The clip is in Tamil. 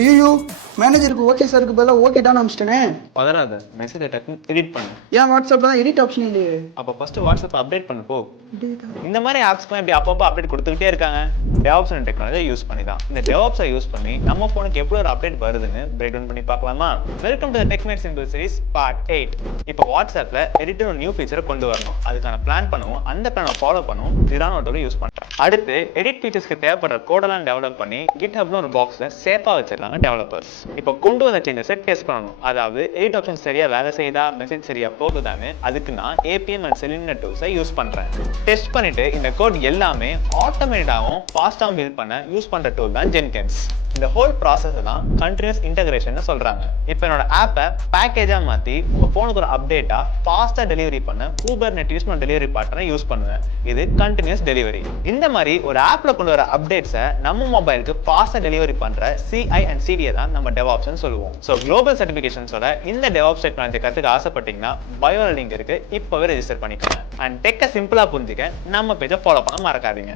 ஐயோ மேனேஜருக்கு ஓகே சாருக்கு பதிலாக ஓகே தான் அனுப்பிச்சிட்டேனே. பதறாத, மெசேஜை டக்குன்னு எடிட் பண்ணு. ஏன் வாட்ஸ்அப்பில் தான் எடிட் ஆப்ஷன் இல்லையே. அப்போ ஃபர்ஸ்ட் வாட்ஸ்அப் அப்டேட் பண்ணு போ. இந்த மாதிரி ஆப்ஸ்க்குலாம் இப்படி அப்பப்போ அப்டேட் கொடுத்துக்கிட்டே இருக்காங்க. DevOps அண்ட் டெக்னாலஜி யூஸ் பண்ணி தான். இந்த DevOps யூஸ் பண்ணி நம்ம ஃபோனுக்கு எப்படி ஒரு அப்டேட் வருதுன்னு பிரேக் டவுன் பண்ணி பார்க்கலாமா? Welcome to tech made simple series part 8. இப்போ வாட்ஸ்அப்பில் எடிட்டர் ஒரு நியூ ஃபீச்சரை கொண்டு வரணும். அதுக்கான பிளான் பண்ணுவோம், அந்த பிளானை ஃபாலோ பண்ணுவோம். இதுதான் ஒரு யூஸ் பண்ணுறேன். அடுத்து எடிட் ஃபீச்சர்ஸ்க்கு தேவைப்படுற கோடெல்லாம் டெவலப் பண்ணி GitHubல ஒரு பாக்ஸில் சேஃபாக வச்சிருக்காங்க டெவலப்பர்ஸ். இப்போ கொண்டு வந்த சேஞ்சஸை டெஸ்ட் பண்ணணும். அதாவது எடிட் ஆப்ஷன் சரியா வேலை செய்யுதா, மெசேஜ் சரியா போகுதான்னு அதுக்கு நான் APM அண்ட் Selenium டூல்ஸை யூஸ் பண்ணுறேன். டெஸ்ட் பண்ணிட்டு இந்த கோட் எல்லாமே ஆட்டோமேட்டிக்காகவும் ஃபாஸ்ட்டாகவும் பில்ட் பண்ண யூஸ் பண்ணுற டூல் தான் Jenkins. இந்த ஹோல் ப்ராசஸ் தான் கண்டினியூஸ் இன்டகிரேஷன் சொல்றாங்க. இப்போ என்னோட ஆப்பை பேக்கேஜாக மாற்றி உங்கள் ஃபோனுக்கு ஒரு அப்டேட்டாக ஃபாஸ்ட்டாக டெலிவரி பண்ண Kubernetes டெலிவரி பார்ட்னரை யூஸ் பண்ணுவேன். இது கண்டினியூஸ் டெலிவரி. இந்த மாதிரி ஒரு ஆப்பில் கொண்டு வர அப்டேட்ஸை நம்ம மொபைலுக்கு ஃபாஸ்ட்டாக டெலிவரி பண்ணுற CI அண்ட் CD தான் நம்ம DevOps சொல்லுவோம். ஸோ குளோபல் சர்டிஃபிகேஷன்ஸோட இந்த DevOps டெக்னாலஜி கற்றுக்க ஆசைப்பட்டீங்கன்னா பயோல லிங்க் இருக்கு, இப்போவே ரெஜிஸ்டர் பண்ணிக்கோங்க. அண்ட் டெக்கை சிம்பிளாக புரிஞ்சுக்க நம்ம பேஜை ஃபாலோ பண்ண மறக்காதீங்க.